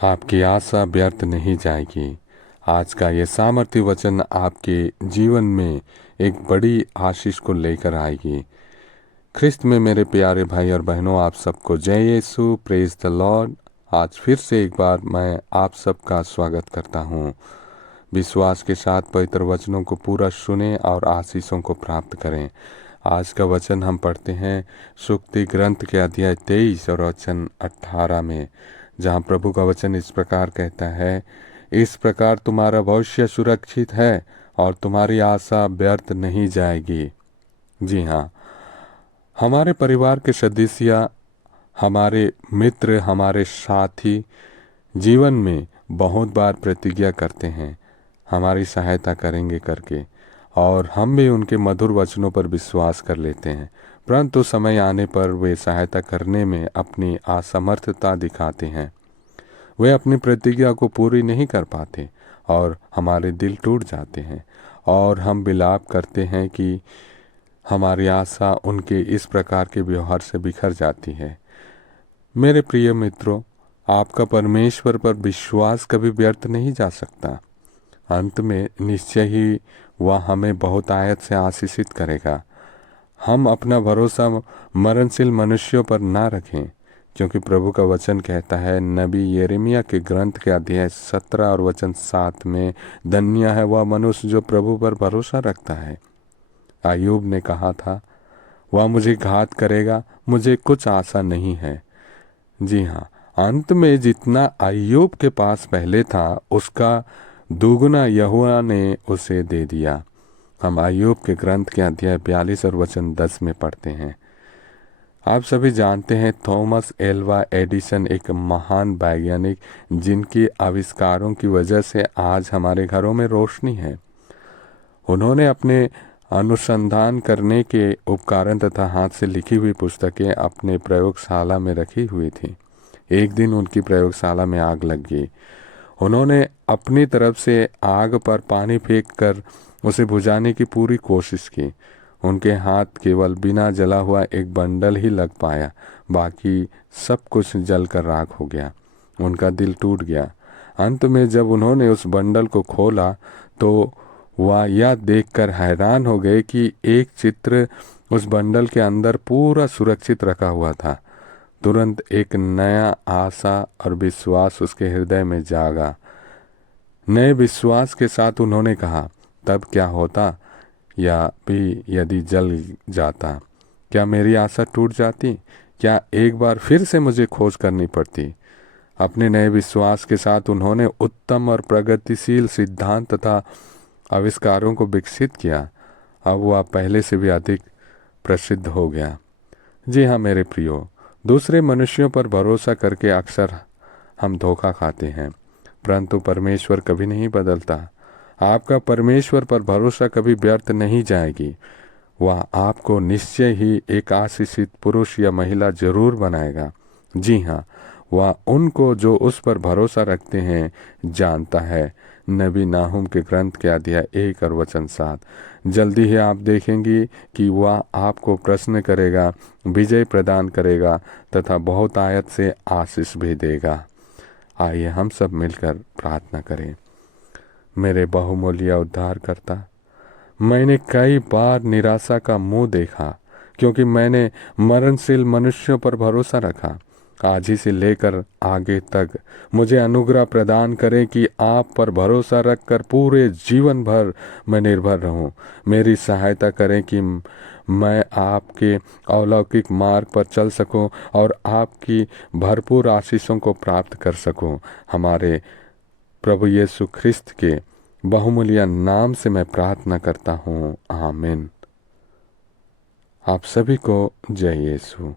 आपकी आशा व्यर्थ नहीं जाएगी। आज का ये सामर्थ्य वचन आपके जीवन में एक बड़ी आशीष को लेकर आएगी। ख्रिस्त में मेरे प्यारे भाई और बहनों, आप सबको जय यीशु, प्रेज द लॉर्ड। आज फिर से एक बार मैं आप सबका स्वागत करता हूँ। विश्वास के साथ पवित्र वचनों को पूरा सुने और आशीषों को प्राप्त करें। आज का वचन हम पढ़ते हैं सुक्ति ग्रंथ के अध्याय 23 और वचन 18 में, जहाँ प्रभु का वचन इस प्रकार कहता है, इस प्रकार तुम्हारा भविष्य सुरक्षित है और तुम्हारी आशा व्यर्थ नहीं जाएगी। जी हाँ, हमारे परिवार के सदस्य, हमारे मित्र, हमारे साथी जीवन में बहुत बार प्रतिज्ञा करते हैं हमारी सहायता करेंगे करके, और हम भी उनके मधुर वचनों पर विश्वास कर लेते हैं, परंतु समय आने पर वे सहायता करने में अपनी असमर्थता दिखाते हैं। वे अपनी प्रतिज्ञा को पूरी नहीं कर पाते और हमारे दिल टूट जाते हैं और हम विलाप करते हैं कि हमारी आशा उनके इस प्रकार के व्यवहार से बिखर जाती है। मेरे प्रिय मित्रों, आपका परमेश्वर पर विश्वास कभी व्यर्थ नहीं जा सकता। अंत में निश्चय ही वह हमें बहुत आयत से आशीषित करेगा। हम अपना भरोसा मरणशील मनुष्यों पर ना रखें, क्योंकि प्रभु का वचन कहता है नबी यिर्मयाह के ग्रंथ के अध्याय 17 और वचन 7 में, धन्य है वह मनुष्य जो प्रभु पर भरोसा रखता है। अय्यूब ने कहा था, वह मुझे घात करेगा, मुझे कुछ आशा नहीं है। जी हाँ, अंत में जितना अय्यूब के पास पहले था उसका दुगुना यहोवा ने उसे दे दिया। हम अय्यूब के ग्रंथ के अध्याय 42 और वचन 10 में पढ़ते हैं। आप सभी जानते हैं थॉमस एल्वा एडिसन एक महान वैज्ञानिक, जिनके आविष्कारों की वजह से आज हमारे घरों में रोशनी है। उन्होंने अपने अनुसंधान करने के उपकरण तथा हाथ से लिखी हुई पुस्तकें अपने प्रयोगशाला में रखी हुई थी। एक दिन उनकी प्रयोगशाला में आग लग गई। उन्होंने अपनी तरफ से आग पर पानी फेंक कर उसे बुझाने की पूरी कोशिश की। उनके हाथ केवल बिना जला हुआ एक बंडल ही लग पाया, बाकी सब कुछ जलकर राख हो गया। उनका दिल टूट गया। अंत में जब उन्होंने उस बंडल को खोला तो वह यह देखकर हैरान हो गए कि एक चित्र उस बंडल के अंदर पूरा सुरक्षित रखा हुआ था। तुरंत एक नया आशा और विश्वास उसके हृदय में जागा। नए विश्वास के साथ उन्होंने कहा, तब क्या होता या भी यदि जल जाता? क्या मेरी आशा टूट जाती? क्या एक बार फिर से मुझे खोज करनी पड़ती? अपने नए विश्वास के साथ उन्होंने उत्तम और प्रगतिशील सिद्धांत तथा आविष्कारों को विकसित किया। अब वह पहले से भी अधिक प्रसिद्ध हो गया। जी हाँ मेरे प्रियो, दूसरे मनुष्यों पर भरोसा करके अक्सर हम धोखा खाते हैं, परंतु परमेश्वर कभी नहीं बदलता। आपका परमेश्वर पर भरोसा कभी व्यर्थ नहीं जाएगी। वह आपको निश्चय ही एक आशीषित पुरुष या महिला जरूर बनाएगा। जी हाँ, वह उनको जो उस पर भरोसा रखते हैं जानता है। नबी नाहुम के ग्रंथ के अध्याय 1 और वचन 7। जल्दी ही आप देखेंगी कि वह आपको प्रसन्न करेगा, विजय प्रदान करेगा तथा बहुत आयत से आशीष भी देगा। आइए हम सब मिलकर प्रार्थना करें। मेरे बहुमूल्य उद्धारकर्ता, मैंने कई बार निराशा का मुंह देखा क्योंकि मैंने मरणशील मनुष्यों पर भरोसा रखा। आज ही से लेकर आगे तक मुझे अनुग्रह प्रदान करें कि आप पर भरोसा रखकर पूरे जीवन भर मैं निर्भर रहूं। मेरी सहायता करें कि मैं आपके अलौकिक मार्ग पर चल सकूं और आपकी भरपूर आशीषों को प्राप्त कर सकूं। हमारे प्रभु यीशु ख्रिस्त के बहुमूल्य नाम से मैं प्रार्थना करता हूँ, आमीन। आप सभी को जय यीशु।